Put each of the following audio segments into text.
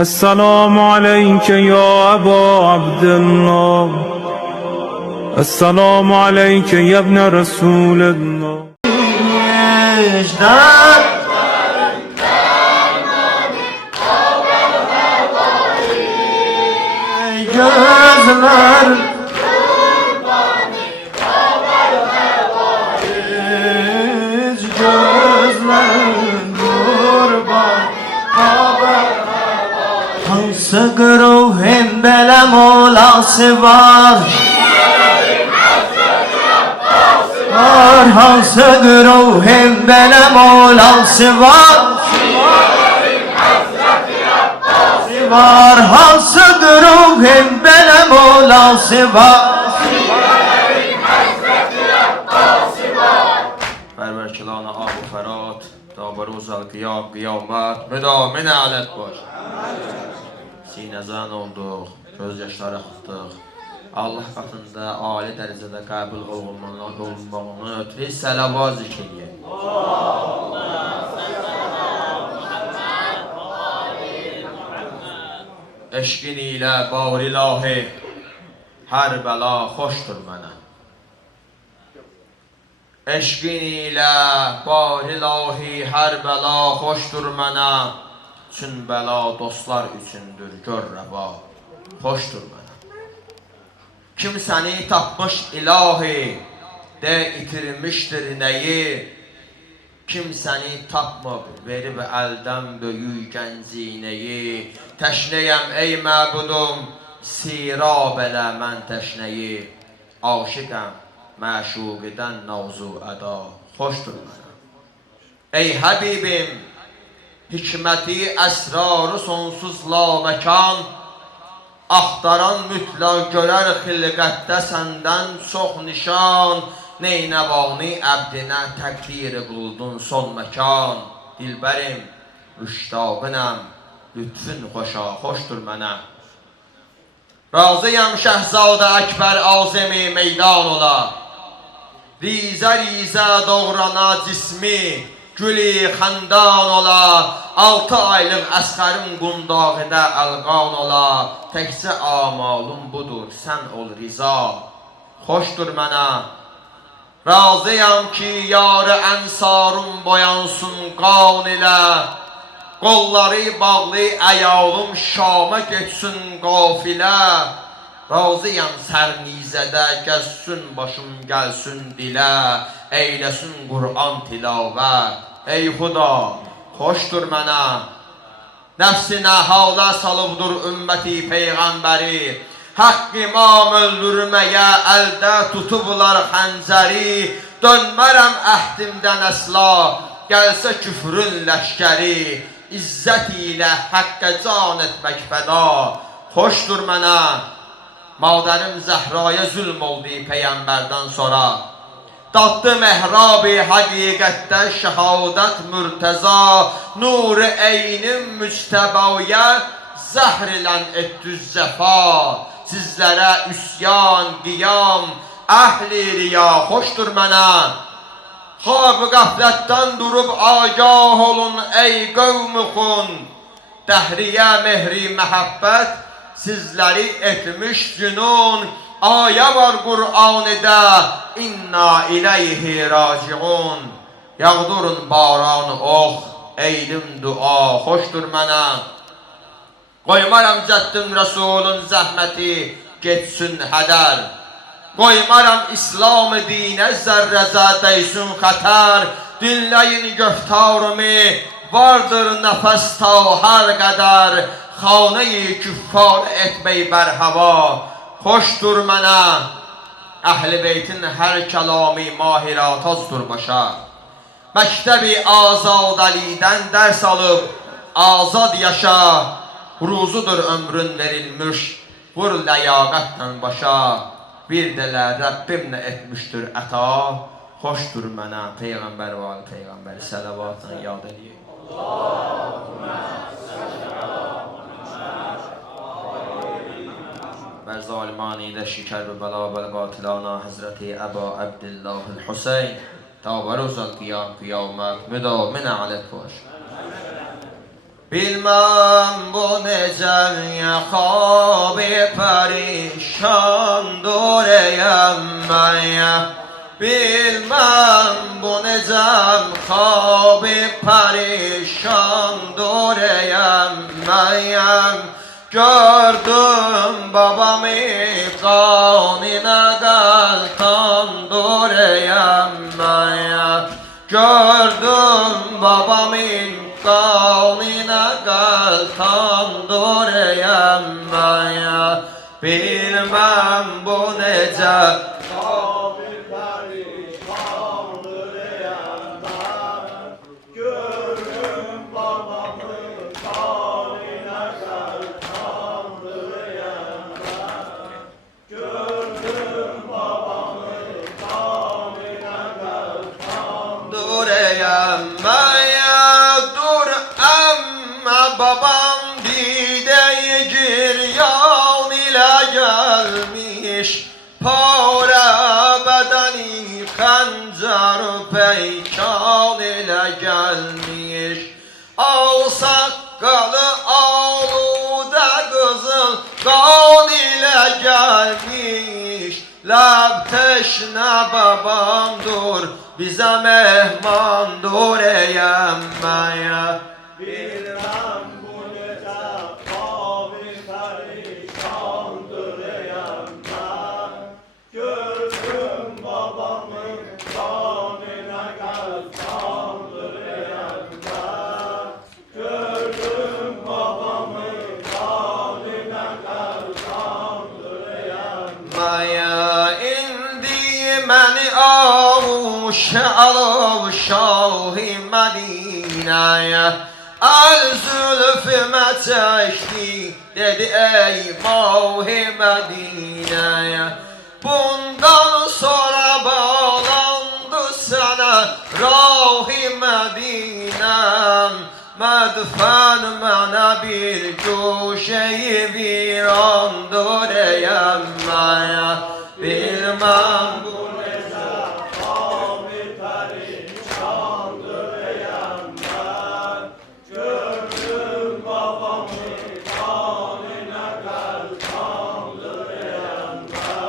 السلام عليك يا أبا عبد الله. السلام عليك يا ابن رسول الله. Hansı gruhin belə molası var? Hansı gruhin belə molası var? Hansı gruhin belə molası var? Perverkelana Abu Ferhat Tabaruzal Kıyamet Müdamine alet baş. Sinezan olduq, gözyaşları axıtdıq. Allah qatında ali dərəcədə qəbul olunmağını ötürü sələvat zikr edək. Eşqin ilə bağır ilahi, hər bəla xoşdur mənə. Eşqin ilə bağır ilahi, hər bəla xoşdur mənə. Çün bəla dostlar üçündür, gör rəva, xoşdur mənə. Kim səni tapmış ilahi, de itirmişdir nəyi. Kim səni tapmıb, verib əldən böyük gəncinəyi. Təşnəyəm ey məbudum, sirab elə mən təşnəyi. Aşiqəm, məşuqidən nazu əda, xoşdur mənə. Ey Həbibim, hikməti, əsrarı sonsuz laməkan, axtaran mütləq görər xilqətdə səndən çox nişan. Neynəvani əbdinə təqdir qıldın son məkan. Dilbərim, müştaqınəm, lütfün xoşa, xoşdur mənə. Razıyam Şəhzadə Əkbər Azemi meydan ola. Rizə rizə doğrana cismi, gülü xəndan ola. 6 aylıq əsqərin qundağıda əlqan ola. Təkcə amalım budur, sən ol riza, xoşdur mənə. Razıyam ki, yarı ənsarım boyansın qan ilə. Qolları bağlı əyalım Şam'a geçsin qafilə. Razıyam sərnizədə gəzsün başım gəlsün dilə. Eyləsin Qur'an tilavət, ey Xuda, xoşdur mənə. Nəfsinə hala salıbdır ümməti peyğəmbəri. Haqq imam öldürməyə əldə tutublar xəncəri. Dönmərəm əhdimdən əsla, gəlsə küfrün ləşkəri. İzzət ilə həqqə can etmək fəda, xoşdur mənə. Madərim Zəhraya zülm oldu peyğəmbərdən sonra. Daddı mehrab-i həqiqətdə şəhadət mürtəza. Nur-i eynim müctəbəyə zəhr ilən etdüz zəfa. Sizlərə üsyan, qiyam, əhli riya, xoşdur mənə. Xab-ı qəflətdən durub agah olun ey qövm-ü xun. Dəhriyə mehri məhəbbət sizləri etmiş cünun. Ayə var Qur'an'da, inna ileyhi raciun. Yağdurun baranı ox, eylim dua, xoşdur mənə. Qoymaram cəddin Rəsulun zəhməti, geçsin hədər. Qoymaram İslam dinə zərrəzə deysin xətər. Dinləyin göftarımı, vardır nəfəs ta hər qədər. Xanə-i küffar etmək bər hava, xoşdur mənə. Əhl-i beytin hər kəlami mahiratazdır başa. Məktəbi azadəlidən dərs alıb azad yaşa. Ruzudur ömrün verilmiş, vur ləyaqətlə başa. Bir dələ Rəbbim nə etmişdir əta, xoşdur mənə. Peyğəmbər və ali Peyğəmbəri sələvatla yad edəyək. Bər zalimanidə şikər və bəla və qatilana Həzrəti Əba Əbdillahil Hüseyn Tabaruzal qiyamət müdaminə alət baş. Bilmem bu necəyə xabi pərişandır eyəmməyə. Bilmem bu necəm xabi pərişandır eyəmməyəm. Gördüm babamı qanına qəltandır eyəmməyəm. Gördüm babamın qanına qəltandır eyəmməyəm. Bilmem bu necə dur amma babam dideye giryan ile gelmiş. Para bedeni xəncər peykan ile gelmiş. Al saqqalı aluda qızıl qan ile gelmiş. Ləb teşne babamdır, bize mehmandır eyəmməyə. Bilmem bu necə xabi pərişandır eyəmmə. Gördüm babamın qanına qəltandır eyəmmə. Gördüm babamın qanına qəltandır eyəmmə. İndi məni avuşa alov şah-ı Mədinəyə. Əl zülfümə çəkdi, dedi ey mah-ı Mədinəyə. Bundan sonra bağlandı sənə rah-ı Mədinəm. Mədfən mənə bir guşə-i virandır eyəmməyə. Bilmem bu necə xabi pərişandır eyəmmə. Gördüm babamın qanına qəltandır eyəmmə.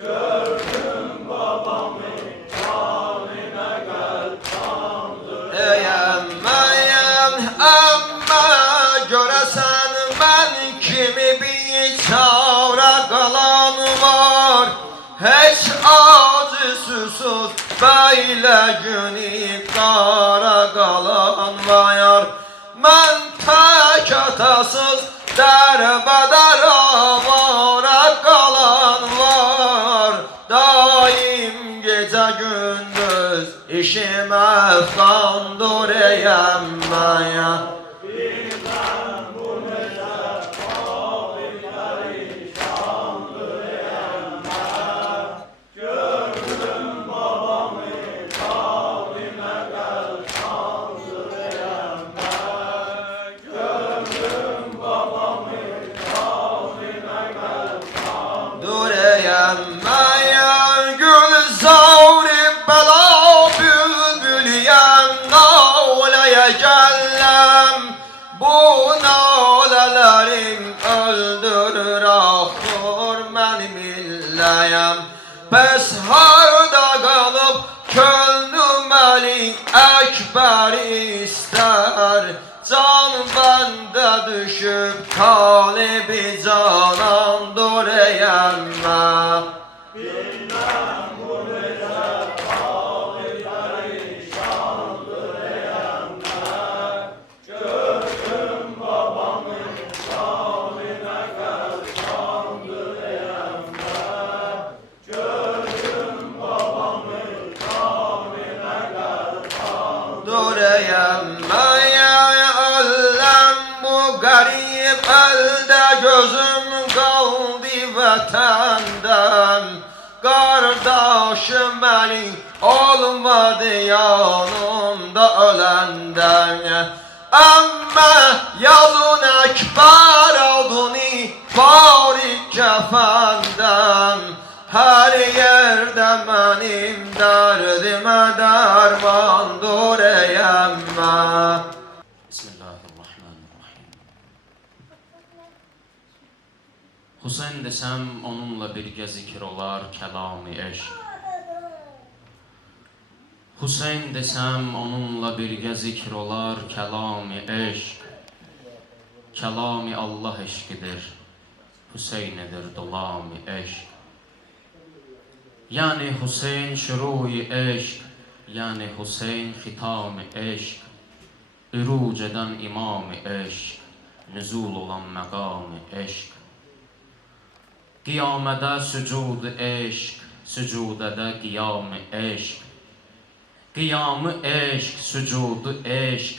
Gördüm babamın qanına qəltandır eyəmməyəm. Əmmə görəsən mən kimi biçara qalan var. Heç acı susuz böyle günü qara qalan var. Mən tək atasız dərbədər avara qalan var. Daim gecə gündüz işim əfqandır eyəmməyə. Bilmem bu necə xabi pərişandır eyəmmə. Gördüm babamın qanına qəltandır eyəmmə. Gördüm babamın qanına qəltandır Dur eyəmməyə. Gülzar-ı bəla bülbüliyəm, naləyə gəlləm. Bu nalələrim öldürür axır mənim illəyəm. Bəs harda qalıb könlüm Əli Əkbər istər. Can bəndə düşüb talibi canandır eyəmmə. Bilmem bu necə xabi pərişandır eyəmmə. Gördüm babamın qanına qəltandır eyəmmə. Gördüm babamın qanına qəltandır Dur eyəmməyə. Ölləm bu qərib əldə, gözüm qaldı vətəndən. Qardaşım Əli olmadı yanımda öləndən. Əmmə yalın Əkbər aldını bari kəfəndən. Hər yerdə mənim dərdimə dərmandır eyəmmə. Bismillahirrahmanirrahim. Hüseyn desəm onunla birgə zikr olar kəlam-ı eşq. Hüseyn desəm onunla birgə zikr olar kəlam-ı eşq. Kəlam-ı Allah eşqidir, Hüseyn edir dolam-ı eşq. Yani Hüseyn şuruy eşq, yani Hüseyn xitam-ı eşq. Üruc eden imam-ı eşq, nüzul olan məqam-ı eşq. Qiyamədə sücud-ı eşq, sücudədə qiyam-ı eşq. Qiyamı eşq, sücudu eşq,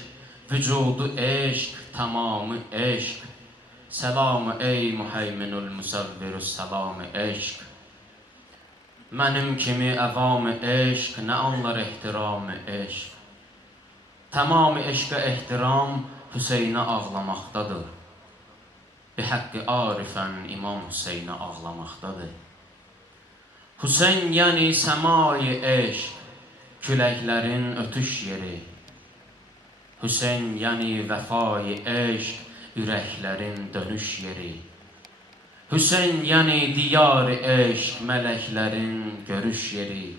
vücudu eşq, tamamı eşq. Selamı ey muheyminul musavvirus selamı eşq. Mənim kimi əvam-ı eşq, nə anlar ehtiram-ı eşq. Tamam-ı eşqə ehtiram Hüseynə ağlamaqdadır. Bihaqqi arifən İmam Hüseynə ağlamaqdadır. Hüseyn yəni səma-i eşq, küləklərin ötüş yeri. Hüseyn yəni vəfa-i eşq, ürəklərin dönüş yeri. Hüseyn yəni diyar-ı eşq, mələklərin görüş yeri.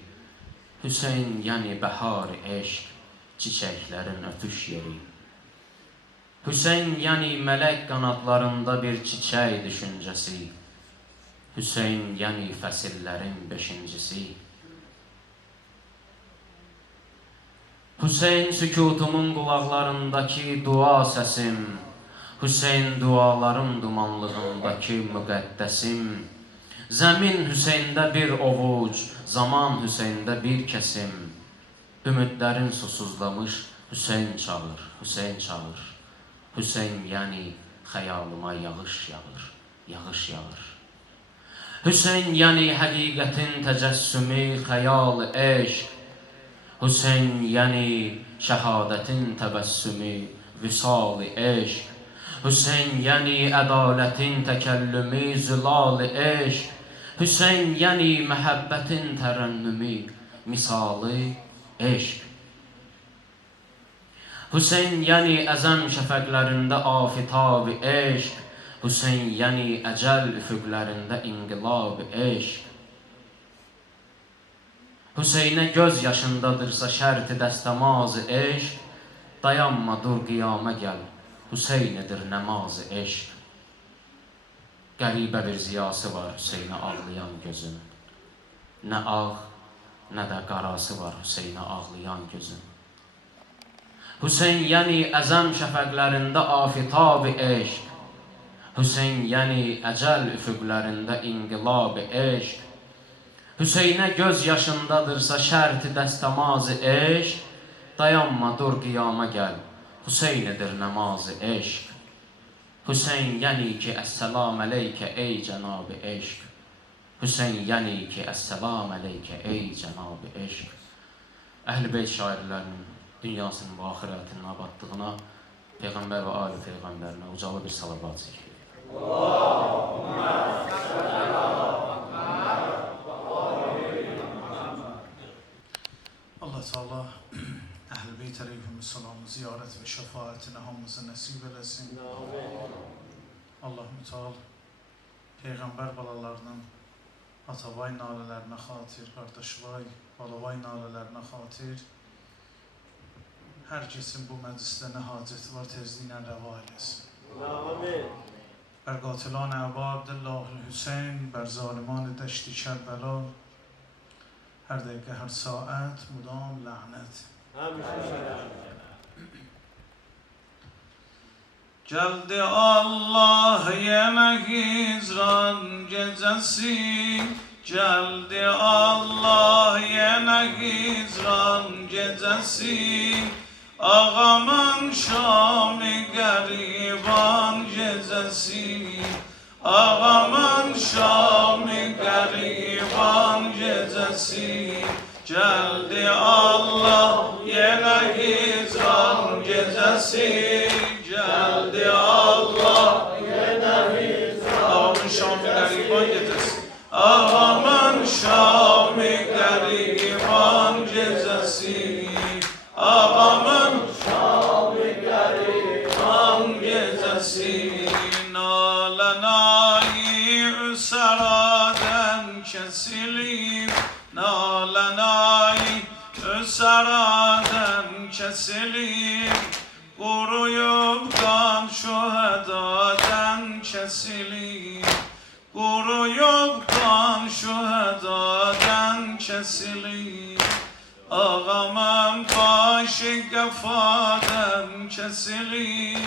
Hüseyn yəni bəhar-ı eşq, çiçəklərin ötüş yeri. Hüseyn yəni mələk qanadlarında bir çiçək düşüncəsi. Hüseyn yəni fəsillərin beşincisi. Hüseyn sükutumun qulaqlarındakı dua səsim. Hüseyn duaların dumanlığındakı müqəddəsim. Zəmin Hüseyndə bir ovuc, zaman Hüseyndə bir kəsim. Ümidlərin susuzlamış Hüseyn çağır, Hüseyn çağır. Hüseyn yəni xəyalıma yağış yağır, yağış yağır. Hüseyn yəni həqiqətin təcəssümü, xəyal eşq. Hüseyn yəni şəhadətin təbəssümü, vüsal eşq. Hüseyn yəni ədalətin təkəllümü, zülal eşq. Hüseyn yəni məhəbbətin tərənnümü, misalı eşq. Hüseyn yəni əzəm şəfəqlərində afitab eşq. Hüseyn yəni əcəl üfüqlərində inqilab eşq. Hüseynə göz yaşındadırsa şərt-i dəstəmaz eşq. Dayanma dur qiyama gəl, Hüseyn edir nəmaz eşq. Qəribə bir ziyası var Hüseynə ağlayan gözün. Nə ağ, nə də qarası var Hüseynə ağlayan gözün. Hüseyn yəni əzəm şəfəqlərində afitab eşq. Hüseyn yəni əcəl üfüqlərində inqilab eşq. Hüseynə göz yaşındadırsa şərt-i dəstəmaz eşq. Dayanma dur qiyama gəl, Hüseyn edir nəmaz eşq. Hüseyn yəni ki əssalam əleykə ey cənab-ı eşq. Hüseyn yəni ki əssalam əleykə ey cənab-ı eşq. Əhl-i Beyt şairlərinin dünyasının və axirətinin abadlığına Peyğəmbər və ali Peyğəmbərinə ucalı bir salavat çəkilir. Allah Teala Əhl-i Beyt əleyhissalamın ziyarət və şəfaətini hamımıza nəsib eləsin. Allah Müteal Peyğəmbər balalarının atavay nalələrinə xatir, qardaşvay, balavay nalələrinə xatir, hər kəsin bu məclisdə nə hacəti var tezliklə rəva eləsin. Bər qatilan Əbu Abdullah Hüseyn, bər zaliman dəşti Kərbəla, hər dəqiqə, hər saat, mudam lənət. Gəldi Allah yenə hicran gecəsi, gəldi Allah yenə hicran gecəsi, ağamın şami qəriban gecəsi, ağamın şami qəriban gecəsi, gəldi Allah yenə hicran gecəsi, gəldi Allah yenə hicran. Ağamın şami qəriban gecəsi, ağamın şami qəriban gecəsi, ağamın şami qəriban gecəsi, nalənayı kesilir, kuruyup kan şühedaden kesilir, kuruyup kan şühedaden kesilir. Ağamın başı kafadan kesilir,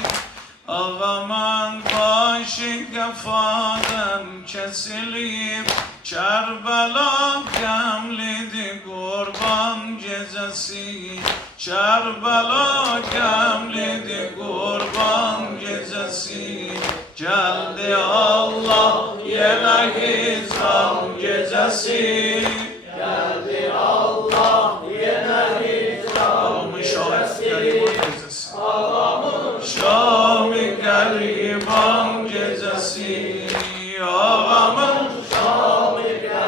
ağamın başı kafadan kesilip, Kerbela gemlidi kurban gecesi, Kerbela gemlidi kurban gecesi. Geldi Allah yine hicran gecesi, Geldi Allah yine hicran gecesi. Şam-ı gariban gecesi, ağamın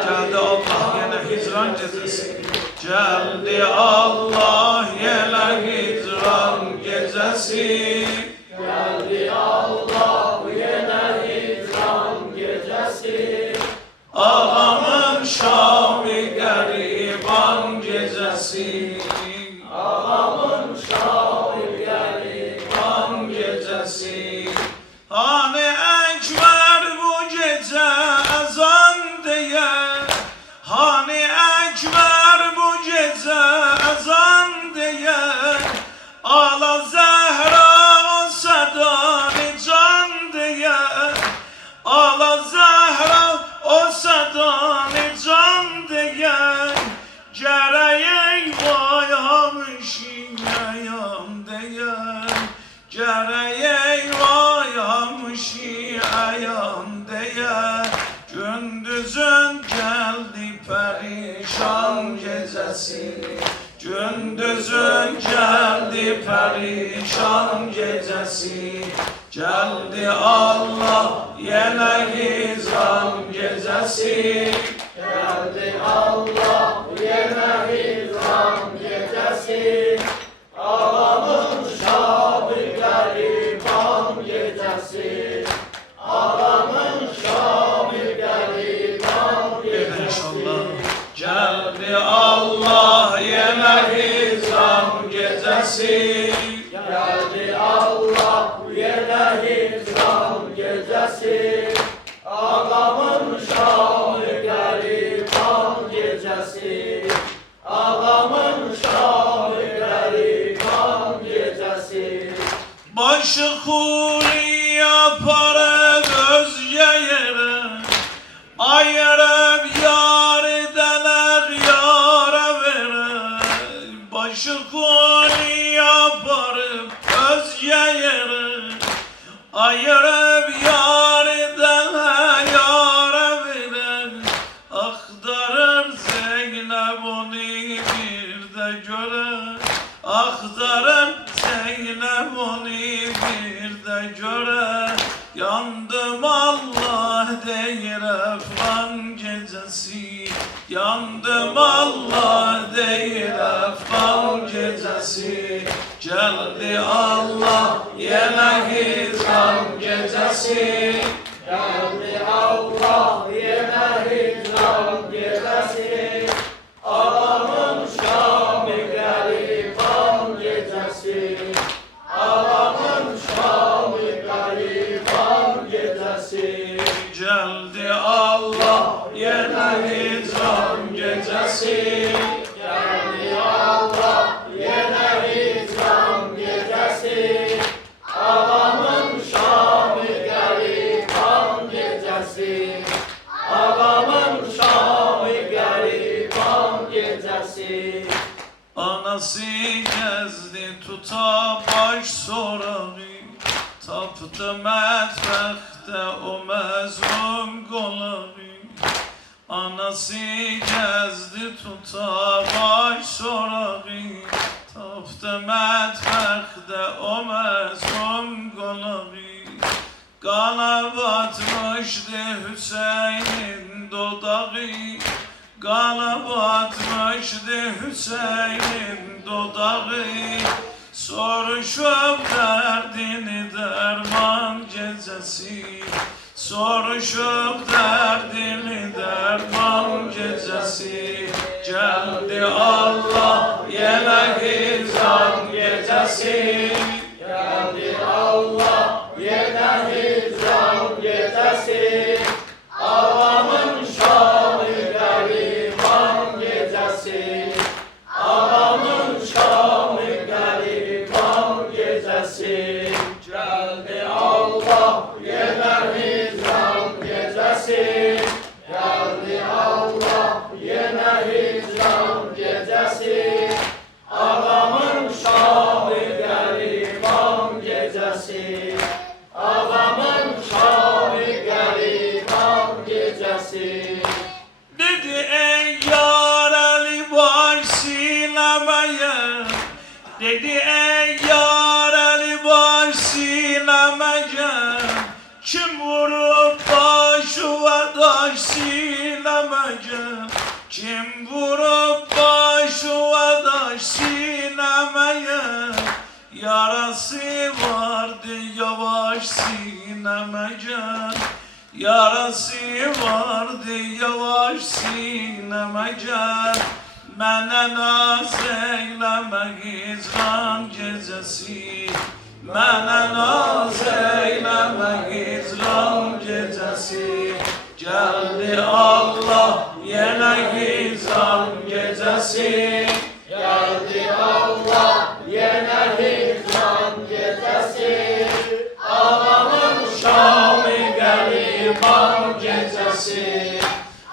geldi Allah yine hicran gecesi, geldi Allah yine hicran gecesi, Geldi Allah yine hicran gecesi. ağamın Şam-ı gariban gecesi, Ağamın şahı gariban gecesi. Hani Ekber bu gece ezan diye, hani Ekber bu gece ezan diye, Ala Zehra o sedanı can diye, Ala Zehra o sedanı can diye, Gereği vayamışım ayam diye, Gereği vayamışım ayam diye, Gündüzün geldi perişan gecesi, Gündüzün geldi perişan gecesi, Geldi Allah yine hicran gecesi, Geldi Allah yine hicran gecesi. Ağamın şahı gariban gecesi. Ağamın şahı gariban İnşallah. gecesi. Geldi Allah yine hicran gecesi, Geldi Allah yine hicran gecesi. Ağamın şahı gariban gecesi. Ağamın şahı gariban gecesi. Başı huri yaparım özge yere, ayırıp yar edeler yara verir. Başı huri yaparım özge yere, ayırıp yar edeler yara verir. Aktarır Zeynep onu bir de görer, aktarır Zeynep onu bir de görer. Yandım Allah değil Efgan gecesi, yandım Allah değil Efgan gecesi. Geldi Allah yine hicran gecesi, Geldi Allah yine hicran gecesi. Ağamın şamı gariban gecesi. Ağamın şamı gariban gecesi. geldi Allah yine hicran gecesi, Geldi Allah yine hicran gecesi. Ağamın şamı gariban gecesi. Ağamın şamı gariban gecesi. anası gezdi tuta baş sorağı, taptı mətbəxtə o məzlum qolağı. Anası gezdi tuta baş sorağı, taptı mətbəxtə o məzlum qolağı. Qana batmışdı Hüseynin dodağı, Qana batmışdı Hüseynin dodağı. Soruşup derdini derman gecesi, soruşup derdini derman gecesi. Geldi Allah yine hicran gecesi. Geldi Allah yine hicran gecesi. Ağamın şanı gariban gecesi. Ağamın şanı gariban gecesi. Geldi Allah yine hicran gecesi. Geldi Allah yine hicran gecesi. Ağamın şanı gariban gecesi. Ağamın şanı gariban gecesi. Dedi ey yar Ali baş sinemeye. Dedi ey yar Ali baş sinemeye. Kim vurup başı ve taş sinemeye. Kim vurup başı ve taş sinemeye. Yarası vardı yavaş sinemeye. Yarası vardı yavaş sinemece. Mene naz eyleme hicran gecesi. Mene naz eyleme hicran gecesi. Geldi Allah yine hicran gecesi. Geldi Allah yine hicran gecesi. Ağamın şanı gariban gecesi.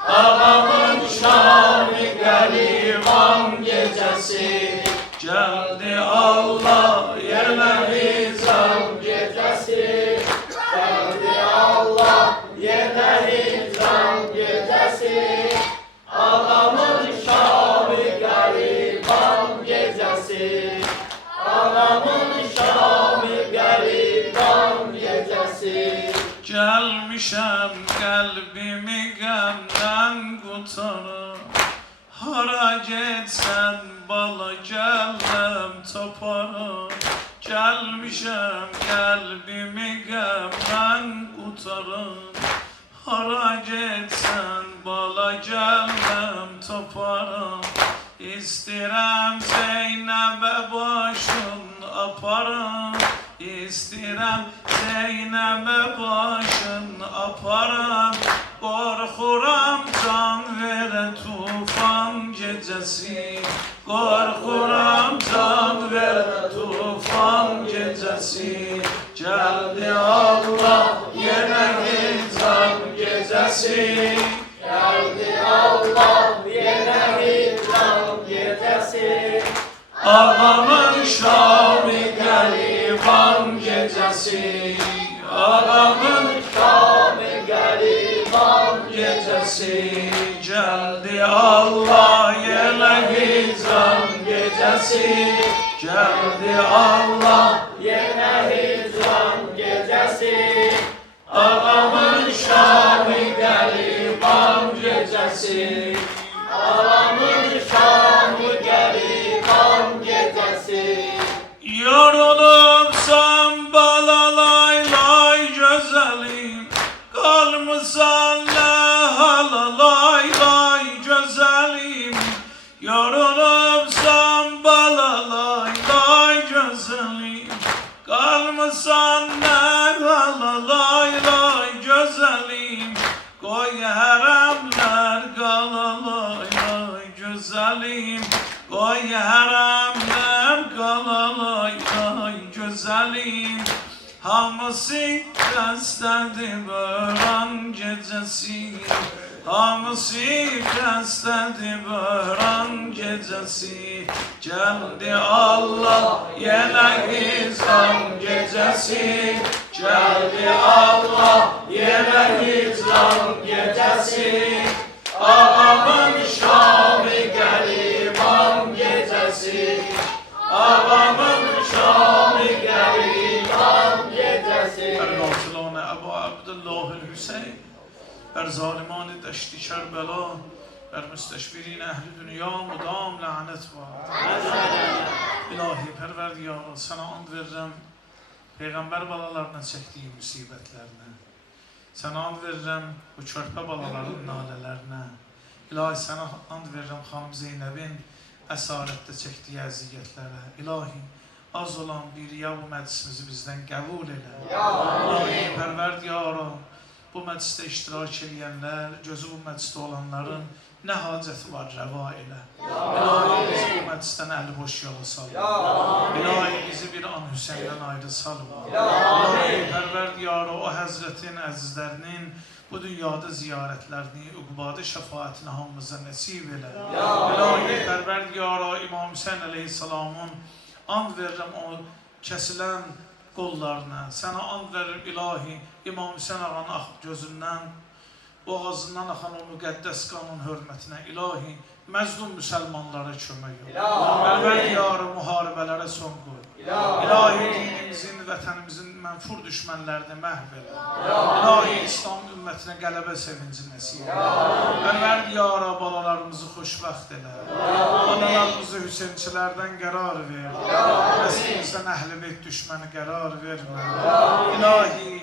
Ağamın şanı gariban gecesi. Geldi Allah yine hicran Gecesi. Geldi Allah yine hicran gecesi. Ağamın şanı gariban gecesi. Ağamın şanı gariban gecesi. Gelmişem kalbimi gemden kurtarıp. Hara geçsen bala geldim taparım. Gelmişem kalbimi gemden kurtarıp. Hara geçsen bala geldim taparım. İstirem Zeynep'e başın aparım. İstirem Zeynep'e başın aparım. Korkuram can vere tufan gecesi. Korkuram can vere tufan gecesi. Geldi Allah yine hicran gecesi. Geldi Allah yine hicran gecesi. Ağamın şamı gariban gecesi. Ağamın Şanı gariban gecesi. Geldi Allah yine hicran gecesi. Geldi Allah yine hicran gecesi. ağamın şamı gariban gecesi. Ağamın şanı gariban gecesi. Yorulupsan balalay lay güzelim. Kalmışsan ne halalay lay güzelim. Yorulupsan balalay lay güzelim. Kalmışsan ne halalay lay güzelim. Koy haremler kalalay lay güzelim. Koy haremler kalalay lay güzelim. Hamısı kəstədi böhran gecesi. Hamısı kəstədi böhran gecesi. Geldi Allah yine hicran gecesi. Geldi Allah yine hicran gecesi. Ağamın şamı gariban gecesi. Ağamın şamı gariban gecesi. بر قاتلان ابا عبدالله الحسین، بر ظالمان دشت کربلا، بر مستشفرین اهل دنیا مدام لعنت باد. İlahi Perverdigarı sana and veririm peygamber balalarına çektiği musibetlerine. Sana and veririm bu körpe balaların nalelerine. İlahi sana and veririm Hanım Zeynep'in əsarətdə çəkdiyi əziyyətlərə. İlahi, az olan bir ya bu məclisimizi bizdən qəbul elə. İlahi, Pərvərdigara, bu məclisdə iştirak edənlər, gözü bu məclisdə olanların nə hacəti var rəva elə. İlahi, bizi bu məclisdən əli boş yola salma. İlahi, bizi bir an Hüseyndən ayrı salma. İlahi, Pərvərdigara, o Həzrətin əzizlərinin bu dünyada ziyarətlərini, uqubada şəfaətini hamımıza nəsib elə. İlahi, Pərvərdigara, İmam Hüseyin əleyhissalamın and verirəm o kəsilən qollarına. Sənə and verirəm, İlahi, İmam Hüseyin ağanın gözündən, boğazından axan o müqəddəs qanın hörmətinə. İlahi, məzlum müsəlmanlara kömək ol. Pərvərdigara, müharibələrə son qoy. İlahi, dinimizin, vətənimizin mənfur düşmənlərini məhv elə. İlahi, İslam ümmətinə qələbə sevinci nəsib elə. Pərvərdigara, balalarımızı xoşbəxt elə. Balalarımızı Hüseynçilərdən qərar ver. Nəsimizdən əhl-i beyt düşməni qərar vermə. İlahi,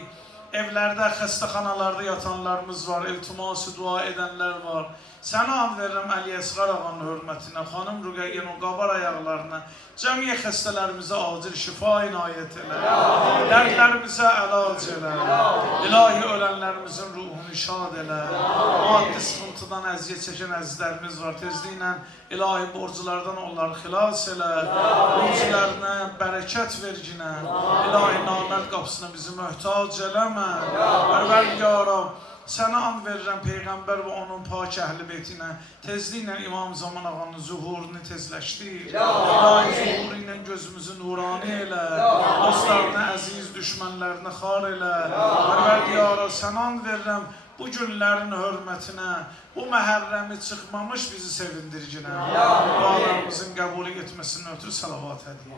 evlərdə, xəstəxanalarda yatanlarımız var, iltiması dua edənlər var. Sənə and verirəm Əli Əsğar ağanın hörmətinə, xanım Rüqəyyənin o qabar ayaqlarına, cəmiyə xəstələrimizə acil şifa inayət elə, dərdlərimizə əlac elə, İlahi ölənlərimizin ruhunu şad elə, maddi sıxıntıdan əziyyət çəkən əzizlərimiz var, tezliklə İlahi borculardan onları xilas elə, borcularına bərəkət verginə, İlahi namərd qapısına bizi möhtac eləmə, Pərvərdigara, sənə and verirəm Peyğəmbər və onun pak əhl-i beytinə tezliklə İmam Zaman ağanın zuhurunu tezləşdir. İlahi zuhuru ilə gözümüzü nurani elə, dostlarına əziz, düşmənlərini xar elə. Pərvərdigara, sənə and verirəm bu günlərin hörmətinə, bu məhərrəmi çıxmamış bizi sevindirginə, dualarımızın qəbulü etməsindən ötürü salavat hədiyyə.